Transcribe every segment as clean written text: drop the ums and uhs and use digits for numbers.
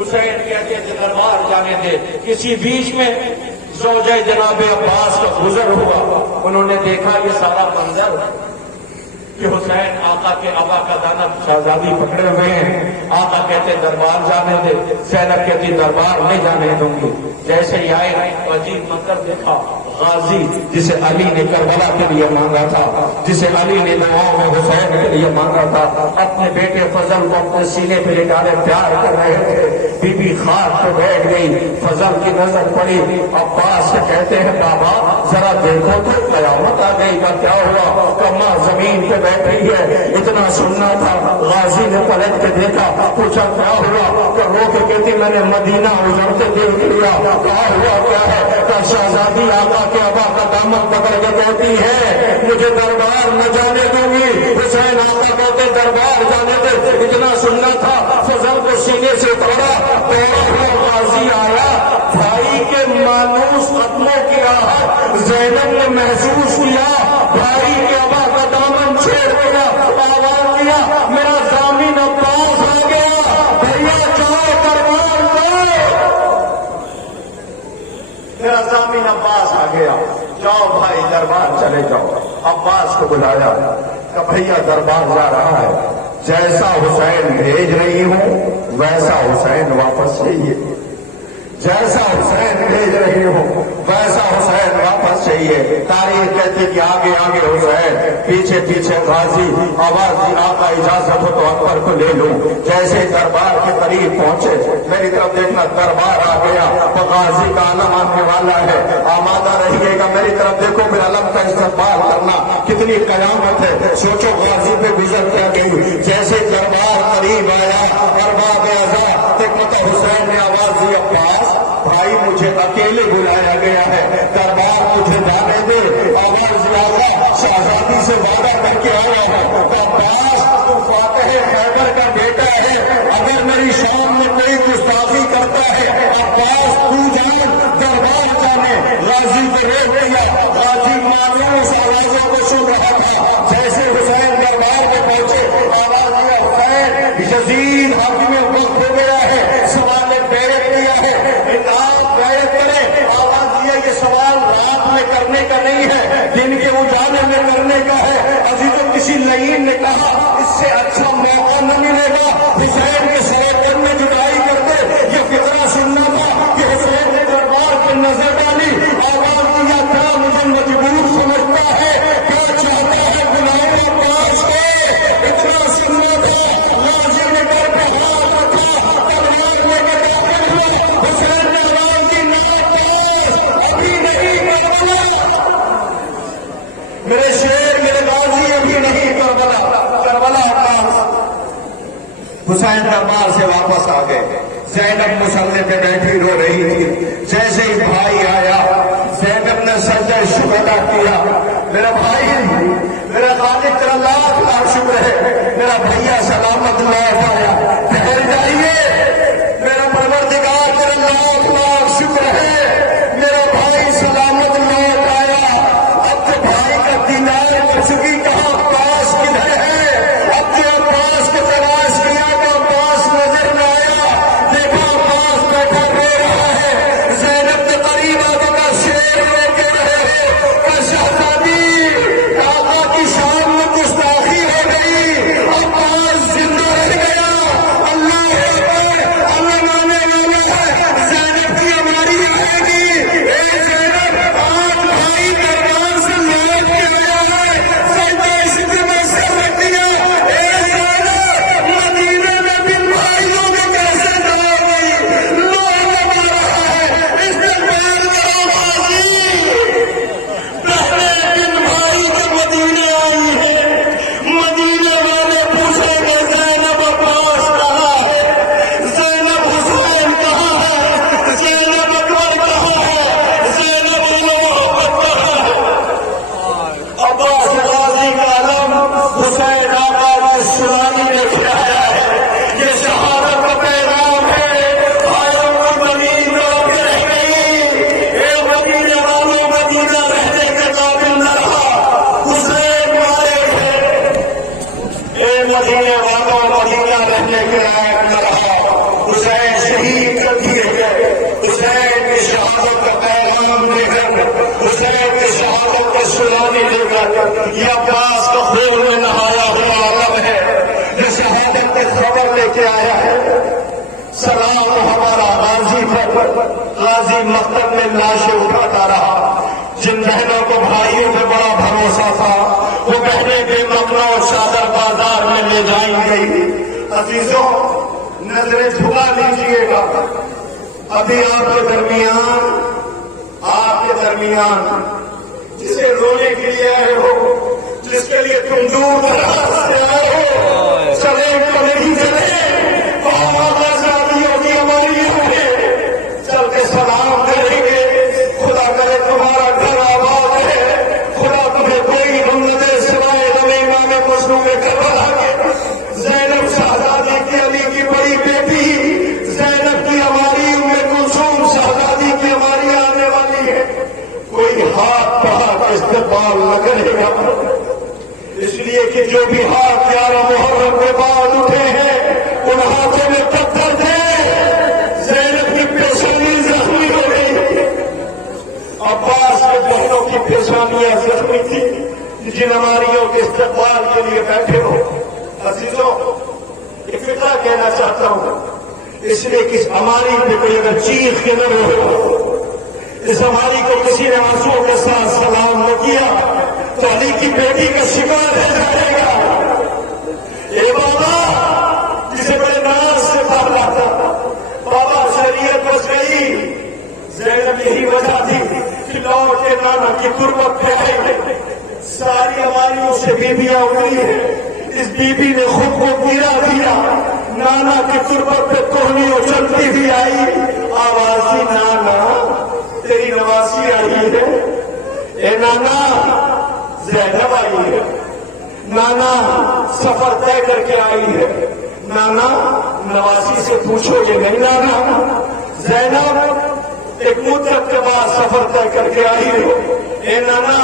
حسین کہتے تھے دربار جانے دے. کسی بیچ میں زوجہ جناب عباس کا گزر ہوا. انہوں نے دیکھا یہ سارا منظر کہ حسین آقا کے ابا کا دانا شہزادی پکڑے ہوئے ہیں. آقا کہتے دربار جانے دے. زینب کہتی دربار نہیں جانے دوں گی. جیسے ہی آئے عجیب منظر دیکھا. غازی جسے علی نے کربلا کے لیے مانگا تھا, جسے علی نے دعاؤں میں حسین کے لیے مانگا تھا, اپنے بیٹے فضل کو اپنے سینے پہ لے ڈالے پیار کر رہے تھے. بی بی خاک پہ بیٹھ گئی. فضل کی نظر پڑی. عباس سے کہتے ہیں بابا ذرا دیکھو تو قیامت آ گئی کا کیا ہوا؟ کما زمین پہ بیٹھ رہی ہے. اتنا سننا تھا. غازی نے پلٹ کے دیکھا, پوچھا کیا ہوا؟ کہ رو کے کہتی میں نے مدینہ اجڑتے دیکھ لیا. کیا ہوا کیا ہے؟ کہ شہزادی آقا کے ابا کا دامن پکڑ کے کہتی ہے مجھے دربار نہ جانے دوں گی. حسین آقا کہتے دربار جانے دے. اتنا سننا تھا. فضل کو سینے سے توڑا. غازی آیا. بھائی کے مانوس قدموں کی راحت زینب نے محسوس کیا. بھائی کے ابا کا دامن چھوڑ دیا. آواز دیا میرا ضامن عباس آ گیا. بھیا جاؤ دربار جاؤ. میرا ضامن عباس آ گیا. جاؤ بھائی دربار چلے جاؤ. عباس کو بلایا کہ بھیا دربار جا رہا ہے. جیسا حسین بھیج رہی ہوں ویسا حسین واپس چاہیے. جیسا حسین بھیج رہی ہوں ویسا حسین واپس چاہیے. تاریخ کہتی کہ آگے آگے حسین, پیچھے پیچھے غازی. آواز دی آقا اجازت ہو تو اکبر کو لے لوں. جیسے دربار کے قریب پہنچے میری طرف دیکھنا دربار آ گیا. تو غازی کا علم آنے والا ہے. آمادہ رہیے گا. میری طرف دیکھو پھر علم کا استقبال کرنا. کتنی قیامت ہے. سوچو غازی پہ گزر کیا گئی. جیسے دربار قریب آیا ارباب اعزاز حکمت حسین نے آواز دی عباس بھائی مجھے اکیلے بلایا گیا ہے. دربار مجھے جانے دے. آواز زیادہ شہزادی سے وعدہ کر کے آیا ہوں. عباس تو فاتح خیبر کا بیٹا ہے. اگر میری شام میں کوئی گستاخی کرتا ہے عباس تو جان دربار جانے. غازی کو روک دیا. غازی مانوس آوازوں کو سن رہا تھا. جیسے حسین دربار میں پہنچے آواز دیا حسین یزید حاکم وقت ہو گیا ہے. سوال بیعت کیا ہے. آپ بیعت کریں. آواز دیا یہ سوال رات میں کرنے کا نہیں ہے, دن کے اجالے میں کرنے کا ہے. ابھی تو کسی لعین نے کہا اس سے اچھا موقع نہ ملے گا. حسین کے سر میں جدائی کر دے. یہ فکرہ سننا تھا کہ حسین نے دربار پہ نظر ڈالی. آواز دیا کیا مجھے مجبور سمجھتا ہے, کیا چاہتا ہے بلائے عباس کو. اتنا سننا تھا. غازی نے گھر پہ ہاتھ رکھا. تلوار لے کے داخل ہوا. حسین نے آواز دی نہ عباس ابھی نہیں کربلا. میرے شیر میرے غازی ابھی نہیں کربلا. کربلا عباس. حسین دربار سے واپس آ گئے. زینب مسلے پہ بیٹھی رو رہی تھی. جیسے ہی بھائی آیا زینب نے سجدہ شکر ادا کیا. میرا بھائی میرا خالق تیرا لاکھ لاکھ شکر ہے. میرا بھیا سلامت لوٹ آیا. ٹھہر جائیے. میرا پروردگار تیرا لاکھ لاکھ شکر ہے. میرا بھائی سلامت لوٹ آیا. اب تو بھائی کا دیدار کر چکی. کہاں عباس کدھر ہے؟ اب جو عباس کو تلاش کیا تو عباس نظر نہ آیا. دیکھا عباس بیٹھا رو رہا ہے. زینب کے قریب آ کے کا شیر لے کے رہے کہ شہزادی آقا کی شان میں گستاخی ہو گئی. عباس زندہ رہ گیا. تک یہ عباس کا خون میں نہایا ہوا عالم ہے جو شہادت کی خبر لے کے آیا ہے. سلام ہمارا غازی پر. غازی مقتل میں لاشیں اٹھاتا رہا. جن بہنوں کو بھائیوں پہ بڑا بھروسہ تھا وہ بہنیں بے ممنوع چادر بازار میں لے جائیں گئی. عزیزوں نظریں جھکا لیجیے گا. ابھی آپ کے درمیان جسے رونے کے لیے آئے ہو, جس کے لیے تم دور دراز سے آئے ہو, چلے تو نہیں چلے شادیوں کی ہماری چل کے سلام کریں گے. خدا کرے تمہارا گھر آباد ہے. خدا تمہیں کوئی غم نہ دے سوائے غم امام مظلوم کربلا کے. زینب شہزادی کی علی کی بڑی بیٹی, زینب کی ہماری ام کلثوم شہزادی کی ہماری آنے والی ہے. کوئی ہاتھ پہا کا استقبال نہ کرے گا, اس لیے کہ جو بھی ہاتھ 11 محرم کے بعد اٹھے ہیں ان ہاتھوں میں پتھر تھے. زینب کی پیشانی زخمی ہو گئی. عباس کے بہنوں کی پیشانیاں زخمی تھی. جن ہماریوں کے استقبال کے لیے بیٹھے ہو عزیزوں, ایک فکرہ کہنا چاہتا ہوں. اس لیے کہ ہماری پہ کوئی اگر چیخ کے نہ ہو, اس ہماری کو کسی نے آنسوؤں کے ساتھ سلام نہ کیا تو علی کی بیٹی کا شکار رہ جائے گا. اے بابا جسے بڑے ناز سے پالا تھا, بابا شریعت بچ گئی. زینب یہی وجہ تھی کہ لوٹ کے نانا کی قربت پہ آئے. ساری ہماریوں سے بیبیاں اڑی ہیں. اس بیبی نے خود کو گرا دیا. نانا کی قربت پہ کوہنی اچھلتی ہوئی آئی. آواز دی نانا تیری نواسی آئی ہے. اے نانا زینب آئی ہے. نانا سفر طے کر کے آئی ہے. نانا نواسی سے پوچھو یہ نہیں نانا. زینب ایک مدت کے بعد سفر طے کر کے آئی ہے. اے نانا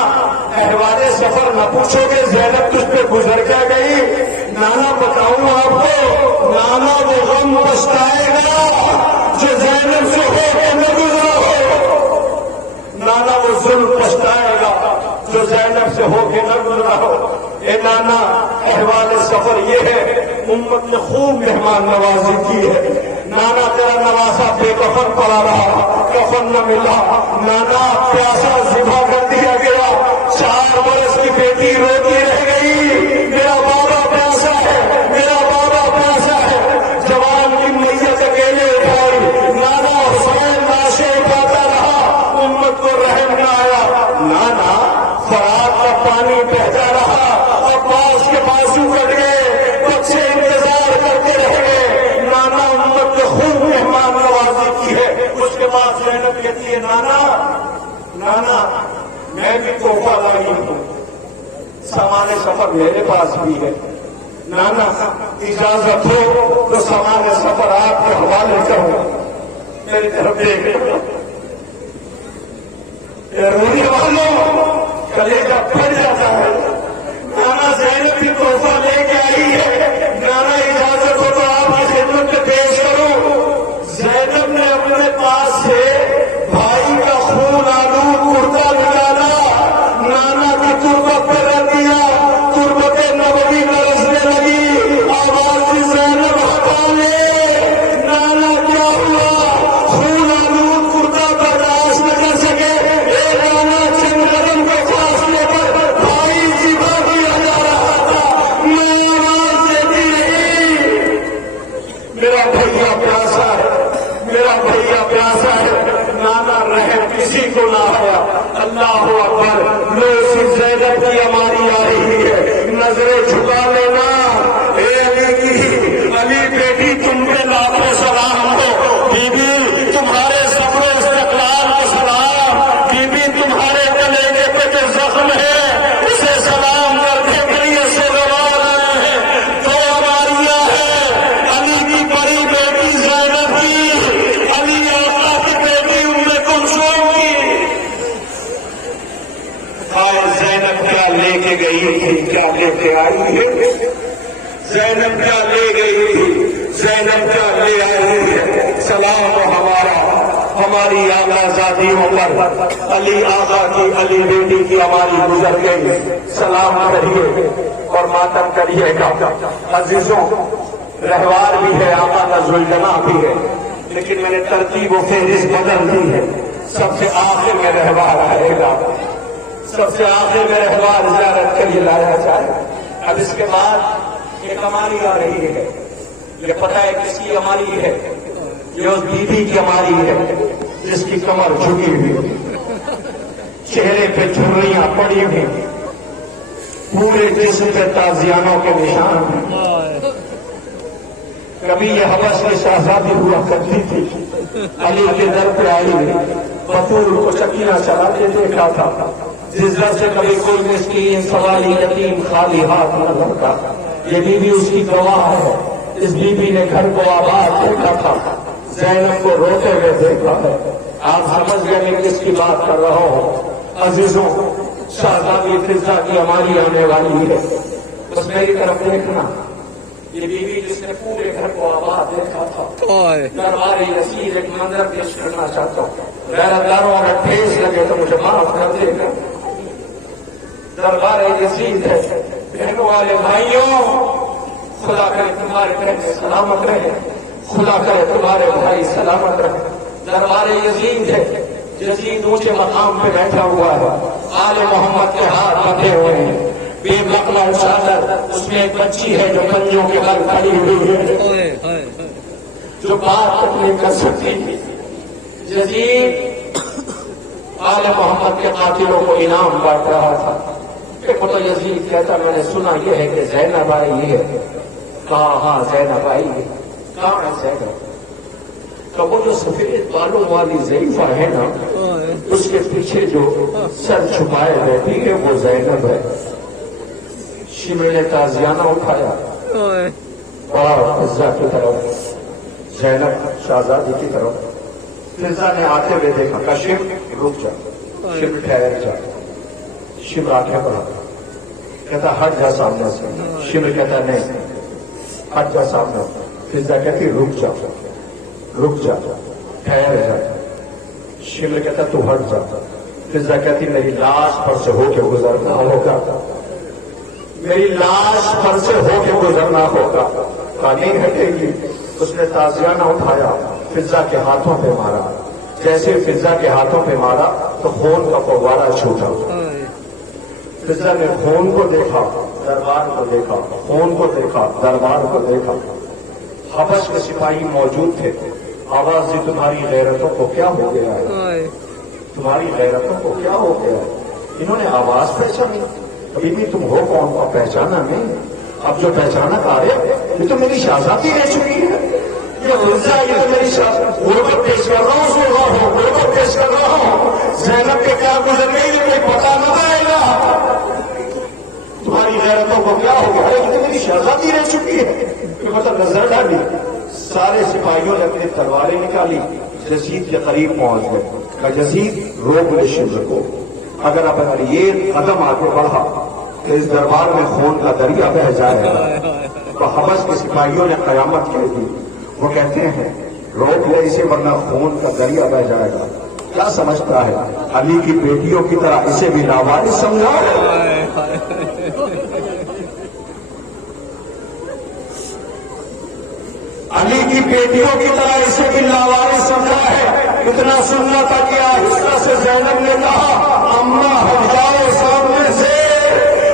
احوال سفر نہ پوچھو گے, زینب تجھ پہ گزر کیا گئی. نانا بتاؤں آپ کو, نانا وہ غم پچھتائے گا جو زینب سے ہو کے نہ گزرا ہو. نانا وہ ظلم پچھتائے گا جو زینب سے ہو کے نہ گزرا ہو. اے نانا احوال سفر یہ ہے, امت نے خوب مہمان نوازی کی ہے. نانا تیرا نوازا بے کفن پڑا رہا, کفن نہ ملا. نانا پیاسا ذبح کر دیا گیا. 4 برس کی بیٹی روتی رہ گئی. میرا بابا پیاسا ہے, میرا بابا پیاسا ہے. جوان کی میت اکیلے اٹھائی. نانا حسین لاشیں اٹھاتا رہا, امت کو رحم نہ آیا. نانا فرات کا پانی بہتا رہا. عباس کے بازو کٹ گئے, بچے انتظار کرتے رہ گئے. نانا امت نے خوب مہمان نوازی کی ہے. اس کے بعد زینب کہتی ہے نانا نانا میں بھی تحفہ لائی ہوں, سامان سفر میرے پاس بھی ہے. نانا اجازت ہو تو سامان سفر آپ کے حوالے کروں. میری طرف دیکھ رونے والوں کلیجہ پھٹ جاتا ہے. نانا زینب بھی تحفہ لے کے آئی ہے. نانا اجازت ہو تو آپ کی خدمت میں پیش کروں. زینب نے اپنے پاس سے بھائی کا خون آلود کرتا نکالا. نانا کی تربت پہ رکھ دیا. تربت نبوی برسنے لگی. آواز کی زینب ہٹا لے. نانا کیا ہوا؟ خون آلود کرتا برداشت نہ کر سکے. اے نانا چند قدم کے فاصلے پر بھائی جبا دیا جا رہا تھا. میں آواز دیتی رہی, میرا بھیا پیاسا ہے, میرا بھیا پیاسا ہے. نانا رحم کسی کو نہ آیا. اللہ اکبر. لو سی زینب کی ہماری آ رہی ہے, نظریں جھکا لینا. اے علی کی علی بیٹی تم پہ لاکھوں سلام ہو. بی بی تمہارے صبر و استقلال کو سلام. بی بی تمہارے کلیجے پہ جو زخم ہے اسے سلام کرنے کے لیے سے روان آئے ہیں. دو ہماریاں ہیں, علی کی بڑی بیٹی زینب کی, علی آقا کی بیٹی ام کلثوم کی. زینب کیا لے کے گئی تھی, کیا لے کے آئی ہے. زینب کیا لے گئی تھی, زینب کیا لے آئی ہے. سلام ہمارا ہماری آقازادیوں پر علی آقا کی علی بیٹی کی ہماری گزر گئی، سلام کریے اور ماتم کریے گا۔ عزیزوں، رہوار بھی ہے، آقا نزل الجناح بھی ہے، لیکن میں نے ترتیب و فہرست بدل دی ہے۔ سب سے آخر میں رہوار آئے گا، سب سے آخر میں رہوار زیارت کے لیے لایا جائے۔ اب اس کے بعد ایک ہماری آ رہی ہے، یہ پتہ ہے کس کی ہماری ہے؟ یہ اس بی بی کی ہماری ہے جس کی کمر جھکی ہوئی، چہرے پہ جھریاں پڑی ہوئی، پورے جسم پہ تازیانوں کے نشان ہیں۔ کبھی یہ حبش کی شہزادی ہوا کرتی تھی، علی کے در پہ آئی، بطول کو چکیاں چلاتے دیکھا تھا، جس در سے کبھی کوئی مسکین سوالی یتیم خالی ہاتھ نہ لوٹا۔ یہ بی بی اس کی گواہ ہے، اس بی بی نے گھر کو آباد دیکھا تھا، زینب کو روتے ہوئے دیکھا ہے۔ آپ سمجھ گئے میں کس کی بات کر رہا ہوں؟ عزیزوں، شہزادی فضہ کی ہماری آنے والی ہے، بس میری طرف دیکھنا۔ یہ بیوی جس نے پورے گھر کو آباد دیکھا تھا، دربار یزید ایک منظر پیش کرنا چاہتا ہوں۔ غیرتداروں اگر ٹھیس لگے تو مجھے معاف کر دے گا۔ دربار یزید ہے، بہنوں والے بھائیوں، خدا کرے تمہارے بہن سلامت رہے، خدا کرے تمہارے بھائی سلامت رہے۔ دربار یزید ہے، یزید اونچے مقام پہ بیٹھا ہوا ہے، آل محمد کے ہاتھ بندھے ہوئے ہیں، بے مقبل چادر، اس میں ایک بچی ہے جو کنجوں کے گھر کھڑی ہوئی ہے، جو بات تک نہیں کر سکتی۔ یزید آل محمد کے قاتلوں کو انعام بانٹ رہا تھا۔ دیکھو تو یزید کہتا میں نے سنا یہ ہے کہ زینب آئی ہے۔ کہا ہاں زینب آئی ہے۔ کہاں ہے زینب؟ کہ وہ جو سفید بالوں والی ضعیفہ ہے نا، اس کے پیچھے جو سر چھپائے بیٹھی ہے وہ زینب ہے۔ شمر نے تازیانہ اٹھایا اور فضہ کی طرف، زینب شہزادی کی طرف۔ فضہ نے آتے ہوئے دیکھا کہ شمر رک جا، شمر ٹھہر جا۔ شمر آنکھیں بڑھا کہتا ہٹ جا سامنے سے، شمر کہتا نہیں ہٹ جا سامنے۔ فضہ کہتی رک جا، رک جا، ٹھہر جا۔ شمر کہتا تو ہٹ جا۔ فضہ کہتی میری لاش پر سے ہو کے گزرنا ہوگا، میری لاش پر سے ہو کے گزرنا ہوگا۔ نہیں ہٹے گی۔ اس نے تازیانہ اٹھایا، فضہ کے ہاتھوں پہ مارا۔ جیسے فضہ کے ہاتھوں پہ مارا تو خون کا فوارہ چھوٹا۔ فضہ نے خون کو دیکھا، دربار کو دیکھا، خون کو دیکھا، دربار کو دیکھا۔ حبش کے سپاہی موجود تھے۔ آواز دی تمہاری غیرتوں کو کیا ہو گیا ہے؟ تمہاری غیرتوں کو کیا ہو گیا ہے؟ انہوں نے آواز پہچانی۔ ابھی بھی تم ہو کون کا پہچانا نہیں؟ اب جو پہچانا آ رہے یہ تو میری شہزادی رہ چکی ہے، یہ غلطہ، یہ تو میری شہزادی۔ غربت پیش کر رہا ہوں، سن رہا ہوں، غربت پیش کر رہا ہوں۔ زینب کے کیا گزر گئی یہ کوئی پتا نہ پائے گا۔ تمہاری غیرتوں کو کیا ہو گیا؟ یہ تو میری شہزادی رہ چکی ہے۔ مطلب نظر ڈالی، سارے سپاہیوں نے اپنی تلواریں نکالی، یزید کے قریب پہنچ گئے کہ یزید روک لے شمر کو، اگر یہ قدم آگے بڑھا تو اس دربار میں خون کا دریا بہ جائے گا۔ تو حبش کے سپاہیوں نے قیامت کہہ دی۔ وہ کہتے ہیں روک لے اسے ورنہ خون کا دریا بہ جائے گا۔ کیا سمجھتا ہے؟ علی کی بیٹیوں کی طرح اسے بھی لاوارث سمجھا ہے؟ علی کی بیٹیوں کی طرح اسے بھی لاوارث سمجھا ہے۔ اتنا سننا تھا کہ آہستہ سے زینب نے کہا اماں ہٹ جاؤ سامنے سے،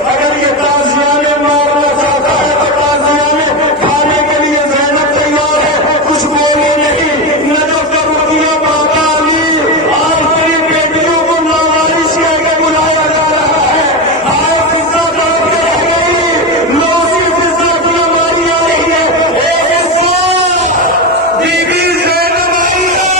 اگر یہ تازیانے مارنا چاہتا ہے تو تازیانے کھانے کے لیے زینب تیار ہے۔ کچھ بولی نہیں، نہ جو کریا بابا علی، آج میری بیٹیوں کو لاوارث کہہ کے بلایا جا رہا ہے۔ آئے فضہ تڑپ کے رہ گئی، لوسی فضہ کی ہماری آ رہی ہے۔ بی بی زینب آئی ہے،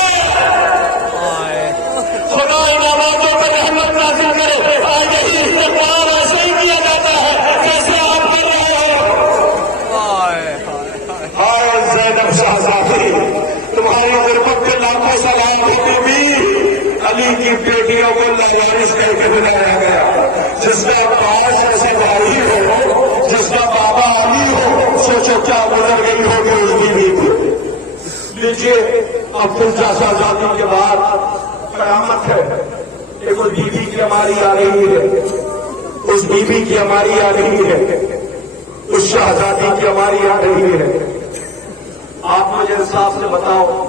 خدا ان آوازوں پر رحمت نازل کرے۔ آج یہی استقبال ایسے ہی کیا جاتا ہے جیسے آپ کر رہے ہو۔ ہائے زینب شہزادی، تمہاری غربت کے لاکھوں سلام ہو بی بی۔ علی کی بیٹیوں کو لاوارث کہہ کے بلایا گیا۔ جس کا پاس ایسے بھائی ہو، جس کا بابا علی ہو، سوچو کیا گزر گئی ہوگی اس بیوی کو۔ لیجیے اب فرجہ شہزادی کے بعد قیامت ہے. ایک وہ بیوی کی ہماری آ رہی ہے، اس بیوی کی ہماری آ رہی ہے، اس شہزادی کی ہماری آ رہی ہے. آپ مجھے انصاف سے بتاؤ،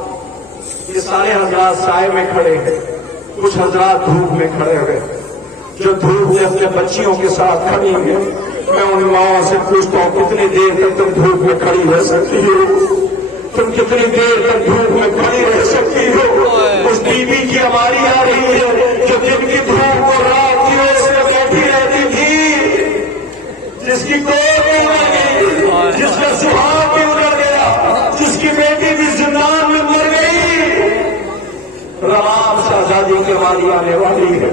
یہ سارے حضرات سائے میں کھڑے ہیں، کچھ حضرات دھوپ میں کھڑے ہوئے. جو دھوپ میں اپنے بچیوں کے ساتھ کھڑی ہیں، میں ان ماں سے پوچھتا ہوں کتنی دیر تک تم دھوپ میں کھڑی رہ سکتی ہو؟ تم کتنی دیر تک دھوپ میں کھڑی رہ سکتی ہو؟ اس بیوی کی ہماری آ رہی ہے جو دن کی دھوپ اور رات کی وجہ سے بیٹھی رہتی تھی، جس کی کوئی نہیں مر گئی، جس کا سہاگ بھی اجڑ گیا، جس کی بیٹی بھی زندان میں مر گئی. رباب شہزادی کی ہماری آنے والی ہے.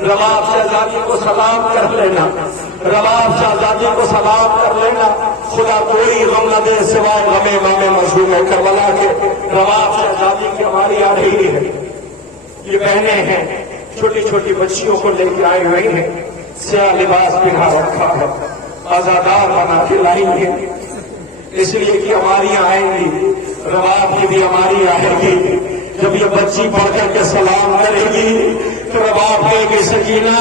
رباب شہزادی کو سلام کر لینا، رباب شہزادی کو سلام کر لینا. خدا کوئی غم نہ دے سوائے غم امام معصوم کربلا کے. رباب شہزادی کی ہماری آ رہی ہے. یہ بہنیں ہیں، چھوٹی چھوٹی بچیوں کو لے کے آئی ہوئی ہیں، سیاہ لباس پہنا رکھا ہے، آزادار بنا کے لائی ہیں، اس لیے کہ ہماری آئیں گی. رباب کی بھی ہماری آئے گی. جب یہ بچی پڑھ کر کے سلام کرے گی تو رباب کہے گی سکینہ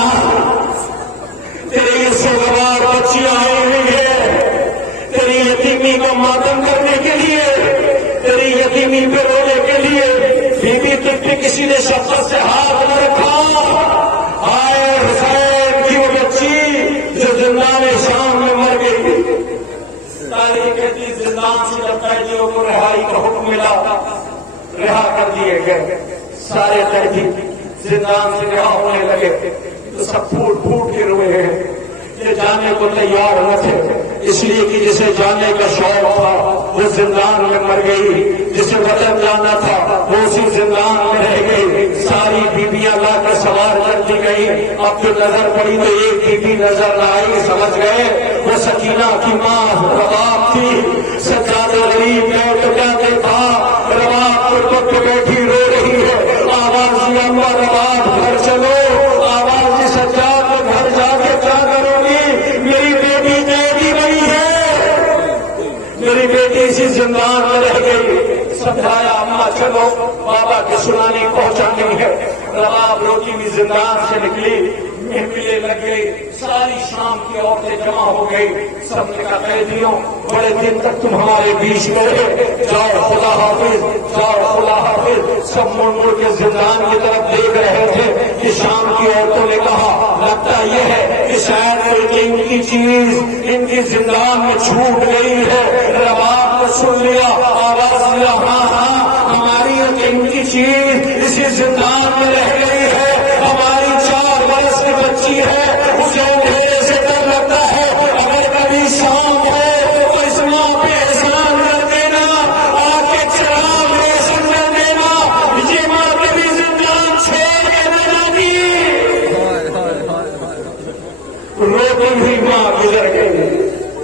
تیری سوگوار بچی آئی ہوئی ہے، تیری یتیمی کو ماتم کرنے کے لیے، تیری یتیمی پہ رونے کے لیے. بیوی تک پہ کسی نے شفقت سے ہاتھ نہ رکھا. آئے حسین کی وہ بچی جو زندان شام میں مر گئی. تاریخ کہتی زندان سے جب قیدیوں کو رہائی کا حکم ملا، رہا کر دیے گئے. سارے قیدی زندان سے رہا ہونے لگے تو سب پھوٹ پھوٹ کے روئے ہیں. یہ جانے کو تیار نہ تھے، اس لیے کہ جسے جانے کا شوق تھا وہ زندان میں مر گئی، جسے وطن جانا تھا وہ اسی زندان میں رہ گئی. ساری بیویاں لا کر سوار کر دی گئی. اب جو نظر پڑی تو ایک بیوی نظر نہ آئی. سمجھ گئے وہ سکینہ کی ماں رباب تھی. سجاد غریب ہے تو کیا دیکھا، رباب کرکٹ پہ بیٹھی رو رہی ہے. آواز اماں رباب گھر چلو، آواز سجاد کو گھر جا کے کیا کرو گی، میری بیٹی بیٹی نہیں ہے، میری بیٹی اسی زندان میں رہ گئی. سمجھایا اماں چلو بابا کی سنانی پہنچانی ہے. رباب روتی بھی زندان سے نکلی، محفلیں لگ گئی. ساری شام کی عورتیں جمع ہو گئی. سب نے کہا قیدیوں بڑے دن تک تم ہمارے بیچ میں رہے، جاؤ خدا حافظ، جاؤ خدا حافظ. سب مڑ مڑ کے زندان کی طرف دیکھ رہے تھے کہ شام کی عورتوں نے کہا لگتا یہ ہے کہ شاید کوئی قیمتی چیز ان کی زندان میں چھوٹ گئی ہے. رباب نے سن لیا، آواز دیا ہاں ہاں ہماری یہ قیمتی چیز اسی زندان میں رہ گئی ہے. ہماری 4 برس کی بچی ہے، اسے اندھیرے سے ڈر لگتا ہے. اگر کبھی شام ہے تو اس ماں پہ احسان کر دینا، آ کے چراغ روشن کر دینا. یہ ماں کبھی زندان چھوڑ کے نہ جاتی. روتی ہوئی ماں گزر گئی،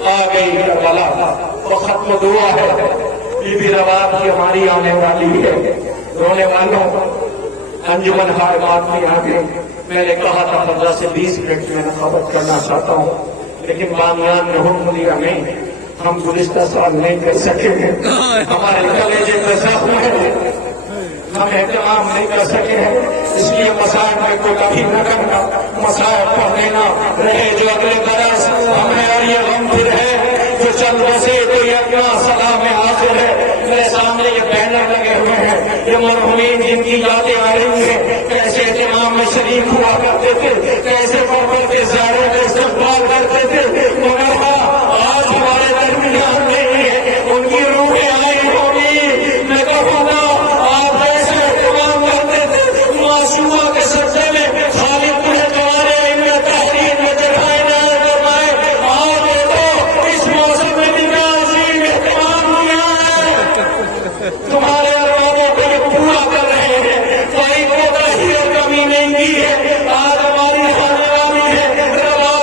آ گئی کربلا. وہ ختم دعا ہے. بی بی رباب کی ہماری آنے والی ہے. رونے والوں انجمن ہار بات میں آ گئی. میں نے کہا تھا 15 سے 20 منٹ میں نخابت کرنا چاہتا ہوں، لیکن بامیان نے حکم دیا نہیں، ہم گزشتہ سال نہیں کر سکے ہیں. ہمارے کلیجے میں زخم ہے، ہم اہتمام نہیں کر سکے ہیں. اس لیے مسائل میں کوئی کبھی نہ کرنا، مسائل پڑھ لینا رہے جو اگلے برس ہمیں. اور یہ غم پھر ہے جو چند بسے تو یہ اپنا سلام میں حاضر ہے. میرے سامنے یہ بینر لگے ہوئے ہیں، یہ مرحومین جن کی یادیں آ رہی ہیں، کیسے اہتمام میں شریک ہوا کرتے تھے، کیسے پڑھ کر کے زیارت کا استقبال کرتے تھے. مگر آج ہمارے درمیان نہیں ہے، ان کی روحیں آئی ہوگی. میں کہوں گا آپ ایسے اہتمام کرتے تھے معصومہ کے سجدے میں خالق تمہیں تمہارے علم تحریر میں جگائے نہ فرمائے. آج تو اس موسم میں بھی عظیم اہتمام کیا ہے، تمہارے ارمانوں کو یہ پورا کر رہے ہیں. کوئی کوتاہی اور کمی نہیں کی ہے. آج ہماری خانے والی ہے رباب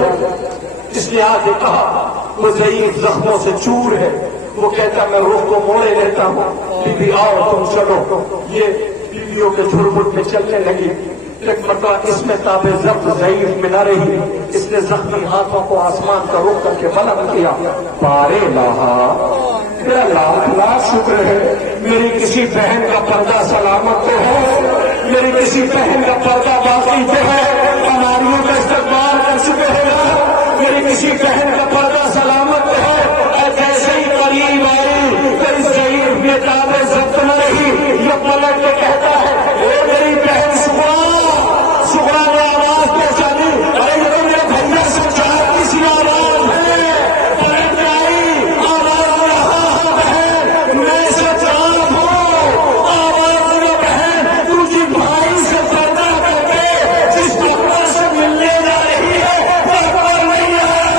ہے، اس نے آ کے کہا وہ ضعیف زخموں سے چور ہے، وہ کہتا میں رخ کو موڑے لیتا ہوں، بی بی آؤ تم چلو، یہ بیویوں کے جھرمٹ میں چلنے لگی، ایک مرتبہ اس میں تاب ضبط ضعیف میں نہ رہی، اس نے زخمی ہاتھوں کو آسمان کا رخ کر کے بلند کیا، پارے لاہا تیرا لاکھ لاکھ شکر ہے، میری کسی بہن کا پردہ سلامت تو ہے، میری کسی بہن کا پردہ باقی تو ہے، ہماریوں کا استقبال کر چکے ہیں، میری کسی بہن کا پردہ سلامت تو ہے، جیسے ہی قریب آئی تو اس ضعیف میں تاب ضبط نہ رہی، یہ پلٹ کے کہتا ہے اے میری بہن سغرا نے آواز پہنچا دی، ارے یہ تو میرے بھیا سے چار کسی آواز ہے، پلٹ کے آئی، آواز رہا بہن میں سچار ہوں، آواز میں بہن تجھے بھائی سے پردہ کر کے جس ڈاکٹر سے ملنے جا رہی ہے ڈاکٹر نہیں آیا،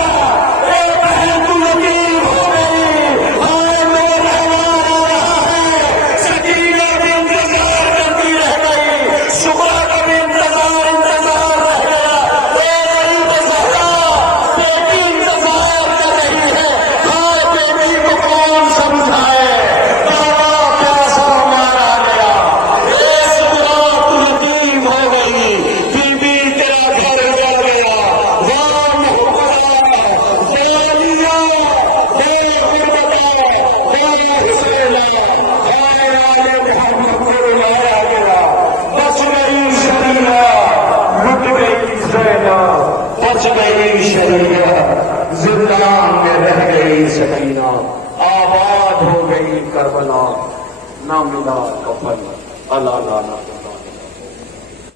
اے بہن تو یتیم ہو گئی، ہائے میرا مہمان آ رہا ہے، سکینہ بھی انتظار کرتی رہ گئی، شکرا کا بھی انتظار رہ گیا، اے غریب زہرا بیٹی انتظار کر رہی ہے، ہائے بیٹی کو کون سمجھائے، بابا پیاسا مارا گیا، اے شکرا تو یتیم ہو گئی، بی بی تیرا گھر جل گیا، واہ محبتا واہ لیا واہ غربتا واہ حسینا، ہائے آئے محمد کو رلایا گیا، بچ گئی شریعہ لٹ گئی زینب، بچ گئی شریعہ زندان میں رہ گئی سکینہ، آباد ہو گئی کربلا، نہ ملا کفن، اللہ لانا